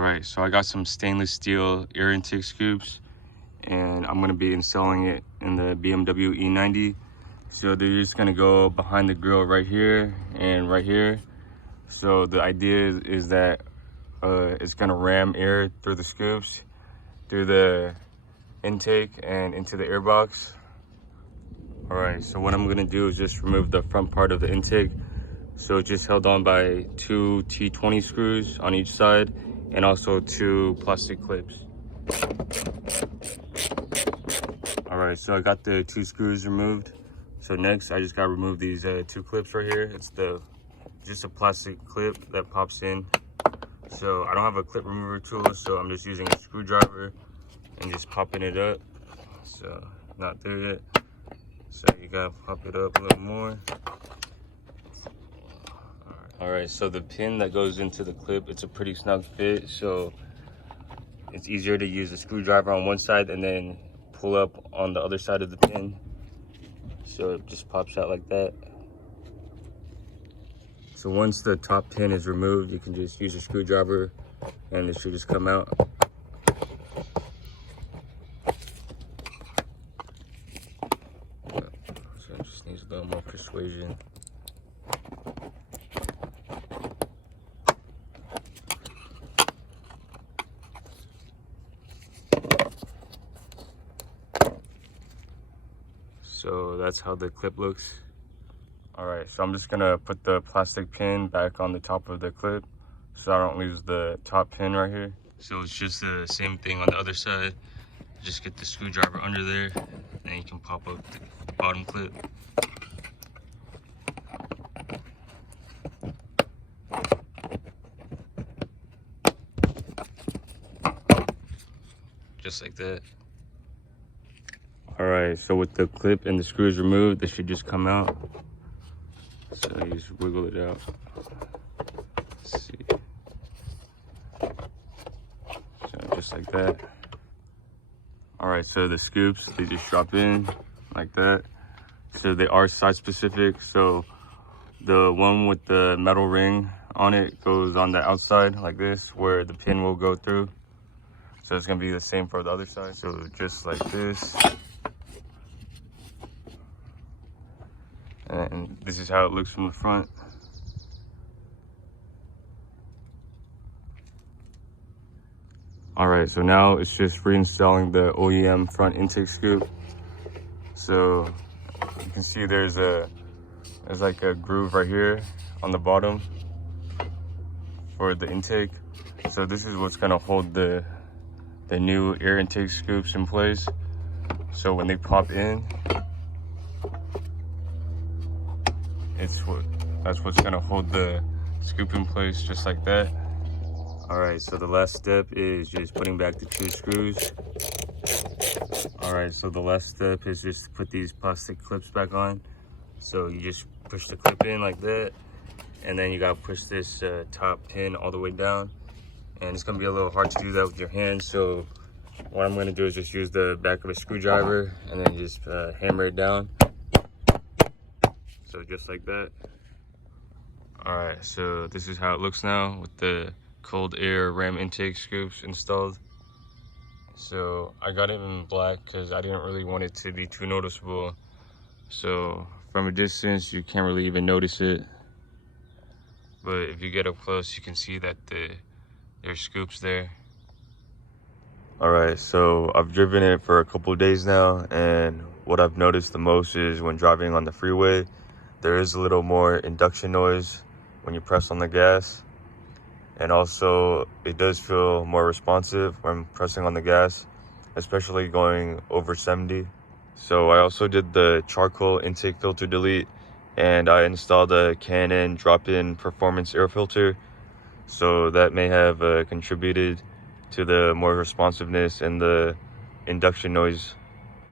All right, so I got some stainless steel air intake scoops, and I'm gonna be installing it in the BMW E90. So they're just gonna go behind the grill right here and right here. So the idea is that it's gonna ram air through the scoops, through the intake and into the air box. All right, so what I'm gonna do is just remove the front part of the intake. So it's just held on by 2 T20 screws on each side and also 2 plastic clips. All right, so I got the 2 screws removed. So next I just gotta remove these 2 clips right here. It's just a plastic clip that pops in. So I don't have a clip remover tool, so I'm just using a screwdriver and just popping it up. So not there yet. So you gotta pop it up a little more. All right, so the pin that goes into the clip, it's a pretty snug fit, so it's easier to use a screwdriver on one side and then pull up on the other side of the pin. So it just pops out like that. So once the top pin is removed, you can just use a screwdriver and it should just come out. So it just needs a little more persuasion. So that's how the clip looks. All right, so I'm just gonna put the plastic pin back on the top of the clip so I don't lose the top pin right here. So it's just the same thing on the other side. Just get the screwdriver under there and you can pop up the bottom clip. Just like that. All right, so with the clip and the screws removed, this should just come out. So you just wiggle it out. Let's see. So just like that. All right, so the scoops, they just drop in like that. So they are size specific. So the one with the metal ring on it goes on the outside like this, where the pin will go through. So it's gonna be the same for the other side. So just like this. And this is how it looks from the front. All right, so now it's just reinstalling the OEM front intake scoop. So you can see there's like a groove right here on the bottom for the intake. So this is what's gonna hold the new air intake scoops in place. So when they pop in, that's what's gonna hold the scoop in place, just like that. All right, so the last step is just putting back the 2 screws. All right, so the last step is just to put these plastic clips back on. So you just push the clip in like that, and then you gotta push this top pin all the way down. And it's gonna be a little hard to do that with your hands, so what I'm gonna do is just use the back of a screwdriver and then just hammer it down. So just like that. All right, so this is how it looks now with the cold air ram intake scoops installed. So I got it in black because I didn't really want it to be too noticeable. So from a distance, you can't really even notice it. But if you get up close, you can see that there's scoops there. All right, so I've driven it for a couple of days now, and what I've noticed the most is when driving on the freeway, there is a little more induction noise when you press on the gas. And also, it does feel more responsive when pressing on the gas, especially going over 70. So I also did the charcoal intake filter delete, and I installed a Canon drop-in performance air filter. So that may have contributed to the more responsiveness and the induction noise